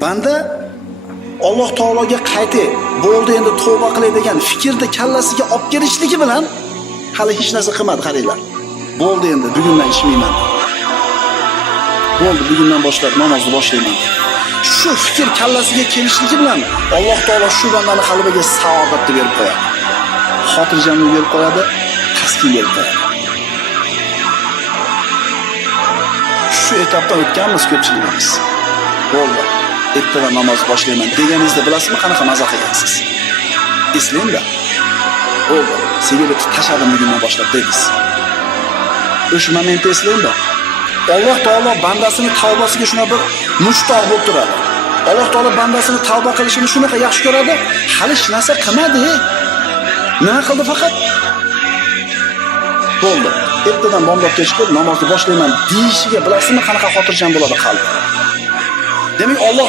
Banda Alloh taologa qaytay, bo'ldi endi tavba qilay degan fikrni kallasiga olib kelishligi bilan hali hech narsa qilmadi, qaranglar. Bo'ldi endi bugundan ichmayman. Bo'ldi bugundan boshlab namozni boshlayman. Shu fikr kallasiga kelishligi bilan Alloh taolo shu bandani qalbiga saodatni berib qo'yadi. Xotirjamlik berib qo'yadi, taskin berib qo'yadi. Shu etapdan o'tganmiz ko'pchiligimiz. Bo'ldi. Ertadan namoz boshlayman deganingizda bilasizmi qanaqa maza qilgansiz? Eslang-da. Bo'ldi. Sigaretni tashladim bugundan boshlab dedingiz. O'sha momentni eslang-da. Alloh taolo bandasini tavbasiga shuna bir mushtoq bo'lib turadi. Alloh taolo bandasini tavba qilishini shunaqa yaxshi ko'radi. Hali hech narsa qilmadi. Nima qildi faqat? Bo'ldi. Ertadan bomdodga chiqib namozni boshlayman deyishiga bilasizmi qanaqa xotirjam bo'ladi qalbi? Demak Alloh